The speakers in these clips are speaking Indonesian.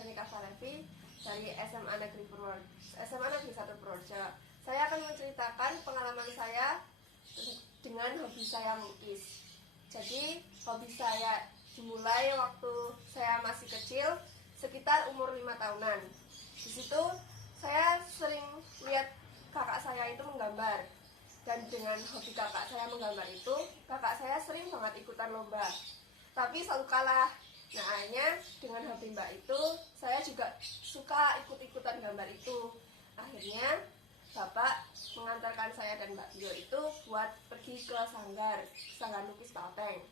Veronica Falevi dari SMA Negeri 1 Purworejo. Saya akan menceritakan pengalaman saya dengan hobi saya melukis. Jadi hobi saya dimulai waktu saya masih kecil, sekitar umur 5 tahunan. Di situ saya sering lihat kakak saya itu menggambar. Dan dengan hobi kakak saya menggambar itu, kakak saya sering banget ikutan lomba. Tapi selalu kalah. Nah, akhirnya dengan hobi mbak itu, saya juga suka ikut-ikutan gambar itu. Akhirnya bapak mengantarkan saya dan mbak Bio itu buat pergi ke sanggar lukis Pak Oteng.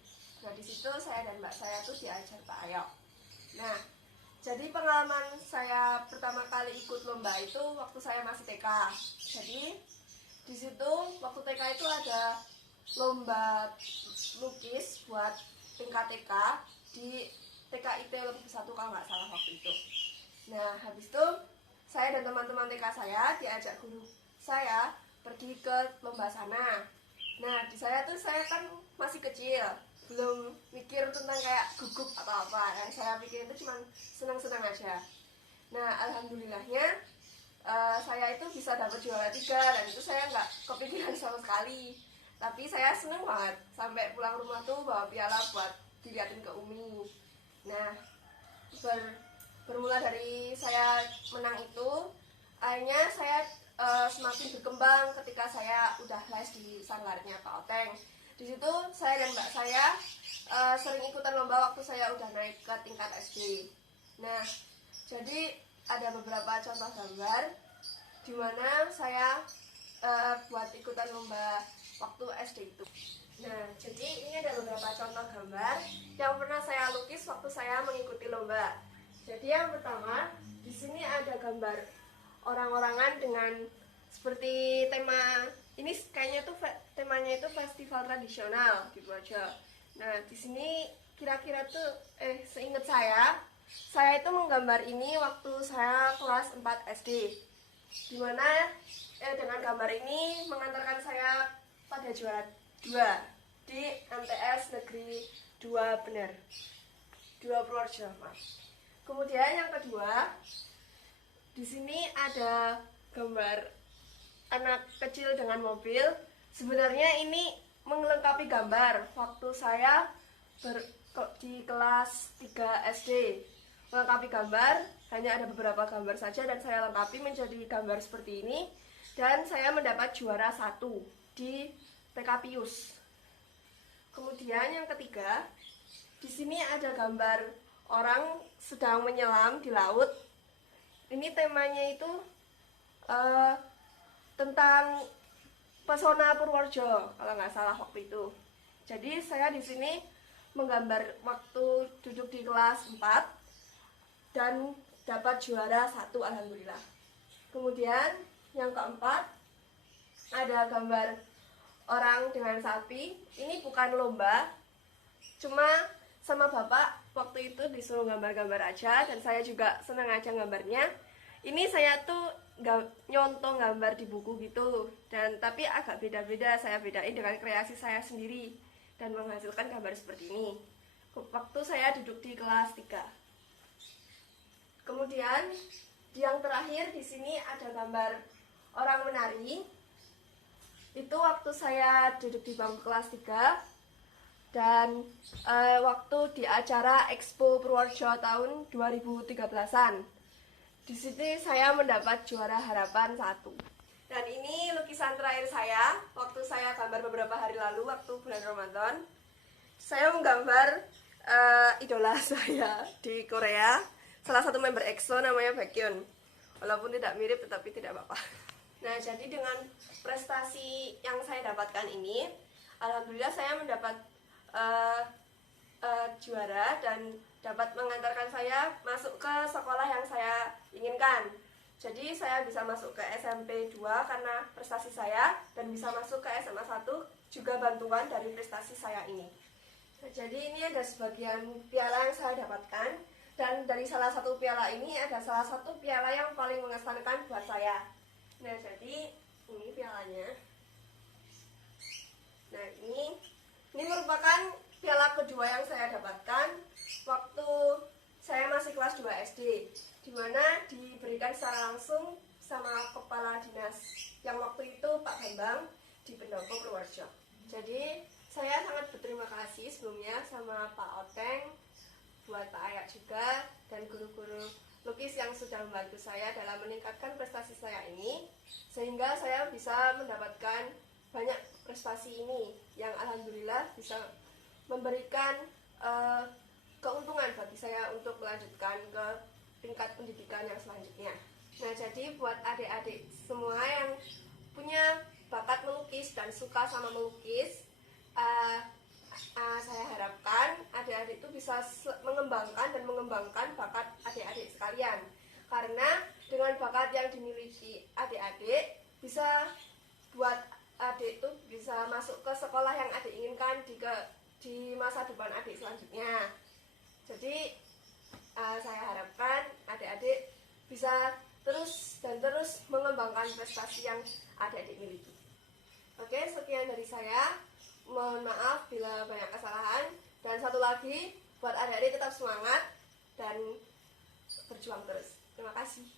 Nah, di situ saya dan mbak saya tuh diajar Pak Ayok. Nah, jadi pengalaman saya pertama kali ikut lomba itu waktu saya masih TK. Jadi di situ waktu TK itu ada lomba lukis buat tingkat TK di TKIT lebih 1 kalau nggak salah waktu itu. Nah, habis itu saya dan teman-teman TK saya diajak guru saya pergi ke lomba sana. Nah, di saya kan masih kecil, belum mikir tentang kayak gugup atau apa. Yang saya pikir itu cuma senang-senang aja. Nah, alhamdulillahnya saya itu bisa dapat juara 3 dan itu saya nggak kepikiran sama sekali. Tapi saya seneng banget sampai pulang rumah tuh bawa piala buat dilihatin ke Umi. Nah, bermula dari saya menang itu, akhirnya saya semakin berkembang ketika saya udah les di sanggarnya Pak Oteng. Di situ saya dan mbak saya sering ikutan lomba waktu saya udah naik ke tingkat SD. Nah, jadi ada beberapa contoh gambar di mana saya buat ikutan lomba waktu SD itu. Nah, jadi ini ada beberapa contoh gambar yang pernah saya lukis waktu saya mengikuti lomba. Jadi yang pertama, di sini ada gambar orang-orangan dengan seperti tema, ini kayaknya tuh temanya itu festival tradisional gitu aja. Nah, di sini kira-kira tuh seingat saya itu menggambar ini waktu saya kelas 4 SD. Dimana dengan gambar ini mengantarkan saya pada juara 2 di MTS Negeri 2 Purworejo. Kemudian yang kedua, di sini ada gambar anak kecil dengan mobil. Sebenarnya ini melengkapi gambar waktu saya di kelas 3 SD. Melengkapi gambar, hanya ada beberapa gambar saja dan saya lengkapi menjadi gambar seperti ini. Dan saya mendapat juara 1 di TK Pius. Kemudian yang ketiga, di sini ada gambar orang sedang menyelam di laut. Ini temanya itu tentang pesona Purworejo kalau nggak salah waktu itu. Jadi saya di sini menggambar waktu duduk di kelas 4 dan dapat juara 1 alhamdulillah. Kemudian yang keempat ada gambar orang dengan sapi. Ini bukan lomba, cuma sama bapak waktu itu disuruh gambar-gambar aja dan saya juga senang aja gambarnya. Ini saya tuh nyontong gambar di buku gitu, dan tapi agak beda-beda, saya bedain dengan kreasi saya sendiri dan menghasilkan gambar seperti ini waktu saya duduk di kelas 3. Kemudian yang terakhir di sini ada gambar orang menari. Itu waktu saya duduk di bangku kelas 3 dan waktu di acara Expo Purworejo tahun 2013-an. Di sini saya mendapat juara harapan 1. Dan ini lukisan terakhir saya waktu saya gambar beberapa hari lalu waktu bulan Ramadan. Saya menggambar idola saya di Korea, salah satu member EXO namanya Baekhyun. Walaupun tidak mirip tetapi tidak apa-apa. Nah, jadi dengan prestasi yang saya dapatkan ini, alhamdulillah saya mendapat juara dan dapat mengantarkan saya masuk ke sekolah yang saya inginkan. Jadi saya bisa masuk ke SMP 2 karena prestasi saya, dan bisa masuk ke SMA 1 juga bantuan dari prestasi saya ini. Nah, jadi ini ada sebagian piala yang saya dapatkan, dan dari salah satu piala ini ada salah satu piala yang paling mengesankan buat saya. Nah, jadi ini pialanya. Nah, ini merupakan piala kedua yang saya dapatkan waktu saya masih kelas 2 SD, di mana diberikan secara langsung sama kepala dinas yang waktu itu Pak Bambang di Pendopo Purworejo. Jadi saya sangat berterima kasih sebelumnya sama Pak Oteng, buat Pak Ayak juga, dan guru-guru lukis yang sudah membantu saya dalam meningkatkan prestasi saya ini, sehingga saya bisa mendapatkan banyak prestasi ini yang alhamdulillah bisa memberikan keuntungan bagi saya untuk melanjutkan ke tingkat pendidikan yang selanjutnya. Nah, jadi buat adik-adik semua yang punya bakat melukis dan suka sama melukis, saya harapkan adik-adik itu bisa mengembangkan bakat adik-adik sekalian. Karena dengan bakat yang dimiliki adik-adik bisa buat adik itu bisa masuk ke sekolah yang adik inginkan di masa depan adik selanjutnya. Jadi saya harapkan adik-adik bisa terus mengembangkan prestasi yang adik-adik miliki. Oke, sekian dari saya. Mohon maaf bila banyak kesalahan. Dan satu lagi, buat adik-adik tetap semangat dan berjuang terus. Terima kasih.